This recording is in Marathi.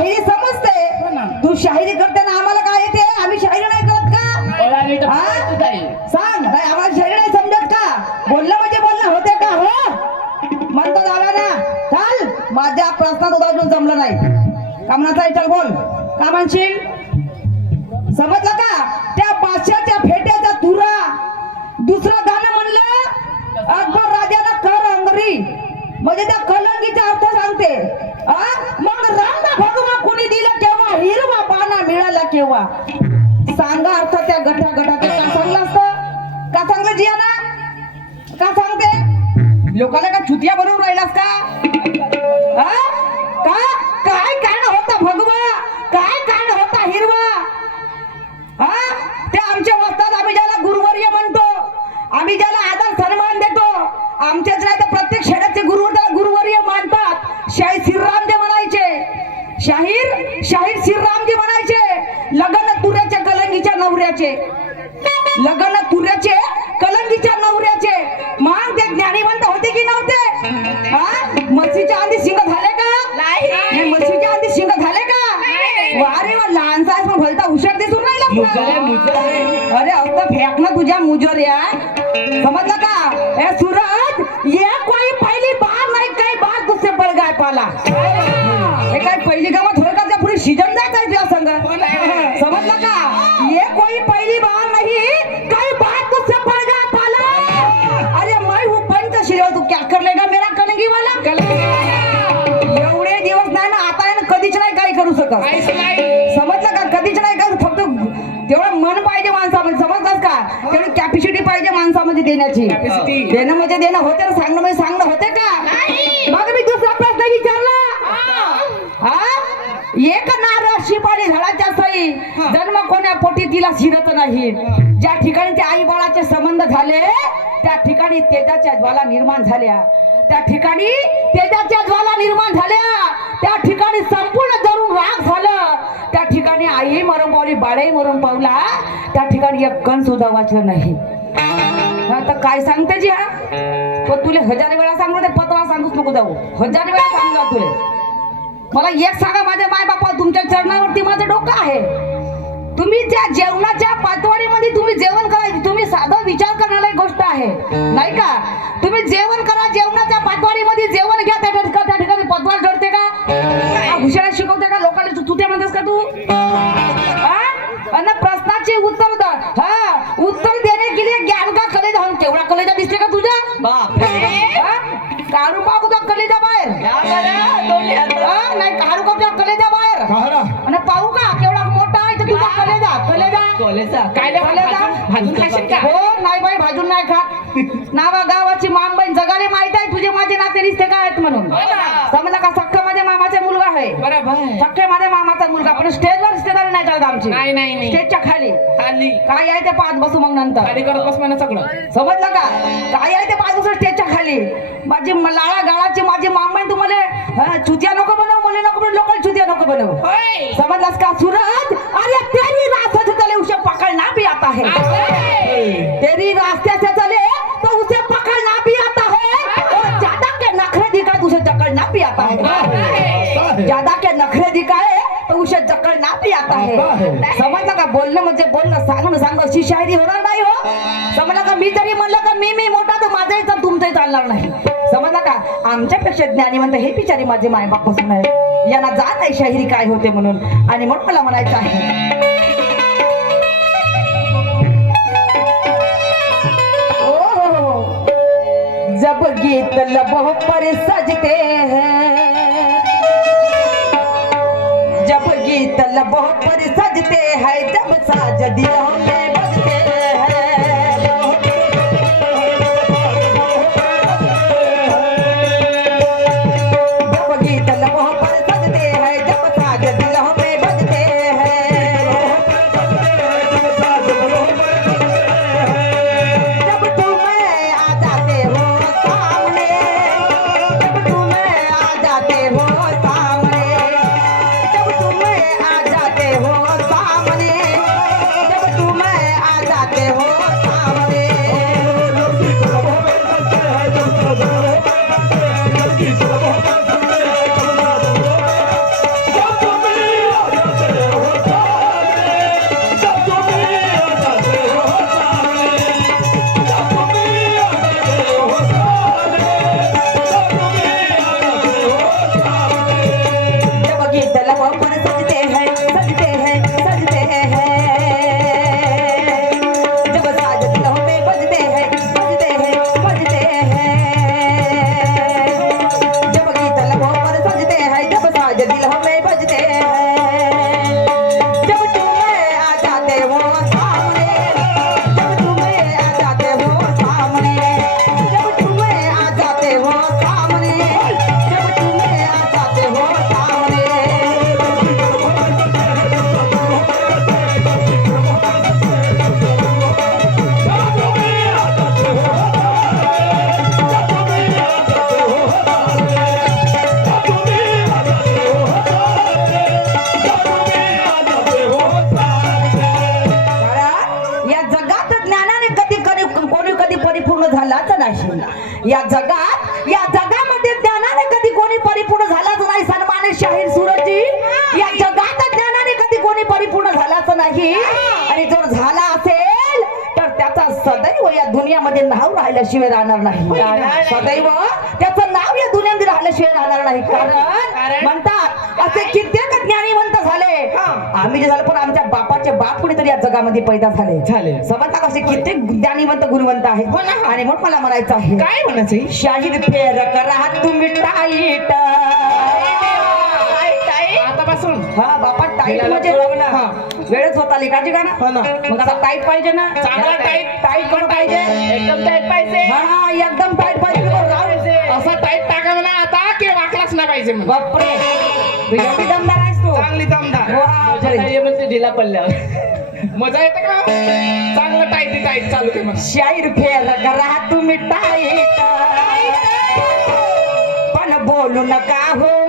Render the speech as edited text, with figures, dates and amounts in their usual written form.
शाहिरी समजते, तू शाहिरी करते ना, आम्हाला काय येते? आम्ही शाहिरी नाही करत का? सांग, नाही आम्हाला शाहिरी नाही समजत का? बोलणं म्हणजे बोलणं होते का? हो म्हणतो झाला ना. चाल, माझ्या प्रश्नात तुला अजून जमलं नाही. कामनाचा चल बोल, का म्हणशील? समजलं का? त्या पाशाच्या फेट्याचा तुरा. दुसरं गाणं म्हणलं अकबर राजाला कर अंगरी, म्हणजे त्या कलंगीचा अर्थ सांगते. मग रामदा भगवा कोणी दिलं केव्हा, हिरवा पाना मिळाला केव्हा. सांगा अर्थ त्या गठा गठाचे. का सांगलं असतं? का सांगलं जियाना? का सांगते? लोकांना का चुतिया बनवून राहिलास का? काय कान होता भगवा, काय कान होता हिरवा. ते आमच्या वस्तात आम्ही ज्याला गुरुवर्य म्हणतो, आम्ही ज्याला आदर सन्मान देतो, आमच्याच नाही तर प्रत्येक शेडाचे गुरु त्याला गुरुवर्य मानतात. शाहीर श्रीरामजी म्हणायचे, शाहीर श्रीरामजी म्हणायचे, लग्न तुऱ्याच्या कलंगीच्या नवऱ्याचे, लग्न तुऱ्याचे कलंगीच्या नवऱ्याचे. मग ते ज्ञानीवंत होते की नव्हते? म्हशीच्या आधी शिंग झाले का? नाही. म्हशीच्या आधी शिंग झाले का? वारे वा, लहानसा आहेस मग भलता हुशार दिसून राहिला. अरे आता फेक ना तुझ्या मुजऱ्या. समजलं का? ए सूरज, ये कोई पहिली बार नाही, काही बार दुसरे पड गाय पाला. हे काय पहिली गावात होय का? त्या पुढे सीजन जाय काय तुला संग? समजलं का? ये कोई पहिली बार नाही, काही बार दुसरे पड गाय पाला. अरे मैं हूँ पंचशील, तू क्या कर लेगा मेरा कलंगी वाला? एवढे दिवस नाही ना, आता आहे ना, कधीच नाही काही करू शकत. समजलं का? कधीच नाही का? फक्त तेवढं मन पाहिजे माणसामध्ये. समजतात का? तेवढी कॅपॅसिटी पाहिजे माणसामध्ये देण्याची. देणं म्हणजे देणं होते ना, सांगणं म्हणजे सांगणं होते का? मग मी दुसरा प्रश्न विचारला. एक नार शिपाणी झाडाच्या सई, जन्म कोण्या पोटी तिला शिरत नाही. ज्या ठिकाणी त्या आई बाळाचे संबंध झाले, त्या ठिकाणी तेजाच्या ज्वाला निर्माण झाल्या. त्या ठिकाणी तेजाच्या ज्वाला निर्माण झाल्या. त्या ठिकाणी संपूर्ण जरूर राग झालं. त्या ठिकाणी आई मरून पावली, बाळही मरून पावला. त्या ठिकाणी एक कण सुद्धा वाचलं नाही. आता काय सांगते जी? पण तुले हजार वेळा सांगू, ते पतवा सांगूच नको जाऊ. हजार वेळा सांगला तुले. मला एक सांगा, माझ्या माय बापा, तुमच्या चरणावरती माझं डोकं आहे. तुम्ही त्या जेवणाच्या पातवाडीमध्ये तुम्ही जेवण करायचं, तुम्ही साधा विचार करण्याला एक गोष्ट आहे नाही का? तुम्ही जेवण करा, जेवणाच्या पातवाडीमध्ये जेवण घ्या. त्या ठिकाणी पतवाड जडते का? हुशारा शिकवते का? लोकांना तुत्या म्हणतेस का तू? आणि प्रश्नाचे उत्तर द उत्तर देणे के लिए ज्ञान का कलेजा. तेवढा कलेजा दिसते का तुझ्या? काढू पाहू तुझा कलेजा बाहेर. नाही काढू का तुझ्या कलेजा बाहेर? आणि पाहू का केवढा मोठा आहे तुझा कलेजा? कलेजा काय भाजून खाशील का? हो नाही बाई, भाजून नाही खात. नावा गावाची मामबाई जगाले माहित आहे तुझे माझे नाते रिश्ते काय आहेत म्हणून. समजलं का? सख्खा माझ्या मामाचा मुलगा आहे. सख्खे माझ्या मामाचा मुलगा. पण स्टेजवर रिश्तेदारी नाही करत आमची. स्टेजच्या खाली काय आहे ते पाच बसू, मग नंतर खाली करत बस म्हणा सगळं. समजलं का? काय आहे ते पाच बसू स्टेजच्या खाली. माझी लाळा गाळाची माझी मामबाई तुम्हाला चुतिया नको बनव, मला नको बनव, लोकल चुतिया नको बनव. समजलास का सूरज? अरे तेरी रास्ते से चले उसे पकड़ना भी आता है. तेरी रास्ते से चले तो उसे पकड़ना भी आता है. और ज्यादा के नखरे दिखाए तो उसे जकड़ना भी आता है. ज्यादा के नखरे दिखाए तो उसे जकड़ना भी आता है. समजलं का? बोलणं म्हणजे बोलणं, सांगणं अशी शायरी होणार नाही हो. समजलं का? मी जरी म्हणलं का मी मोठा, तर माझंही तर तुमचंही चालणार नाही. समजलं का? आमच्यापेक्षा ज्ञानीवंत हे बिचारी माझे मायबाप पासून आहे. यांना जात आहे शाहिरी काय होते म्हणून. आणि म्हणून मला म्हणायचं आहे, जब गीत लबों पर सजते हैं, जब गीत लबों पर सजते हैं, जब साज दिलों में बजते हैं, जब गीत लबों पर सजते हैं, जब साज दिलों में बजते हैं, जब तुम आ जाते हो सामने, जब तुम आ जाते हो सामने, जब तुम आ जाते हो सामने, जब तुम शाहीर सूरजजी या जगात ज्ञानाने कधी कोणी परिपूर्ण झालाच नाही आणि जर झाला असेल तर त्याचा सदैव या दुनियामध्ये नाव राहिल्याशिवाय राहणार नाही सदैव त्याचं नाव या दुनियामध्ये राहिल्याशिवाय राहणार नाही कारण म्हणतात असे कित्येक ज्ञानीवंत झाले आम्ही जे झालं पण आमच्या बापाचे बाप कुणीतरी या जगामध्ये पैदा झाले समजतात असे कित्येक ज्ञानीवंत गुणवंत आहेत आणि म्हणून मला म्हणायचं आहे काय म्हणायचं शाहीर फेर करा तुम्ही टाईट आतापासून हा बापा टाईट म्हणजे वेळच होत आली काळजी का हो ना ना. मग आता टाईट पाहिजे ना चांगला टाईट टाईट पण पाहिजे एकदम टाईट पाहिजे हा एकदम टाईट पाहिजे असा टाईट टाका म्हणा आता की वाकलाच ना पाहिजे म्हणा. बापरे तू एवढी दमदार आहेस तू चांगली दमदार वा, खरी. म्हणते ढिला पडल्यावर मजा येते का चांगलं टाईट टाईट चालू ते म्हणा शाहीर फेर करा तुम्ही टाईट पण बोलू नका हो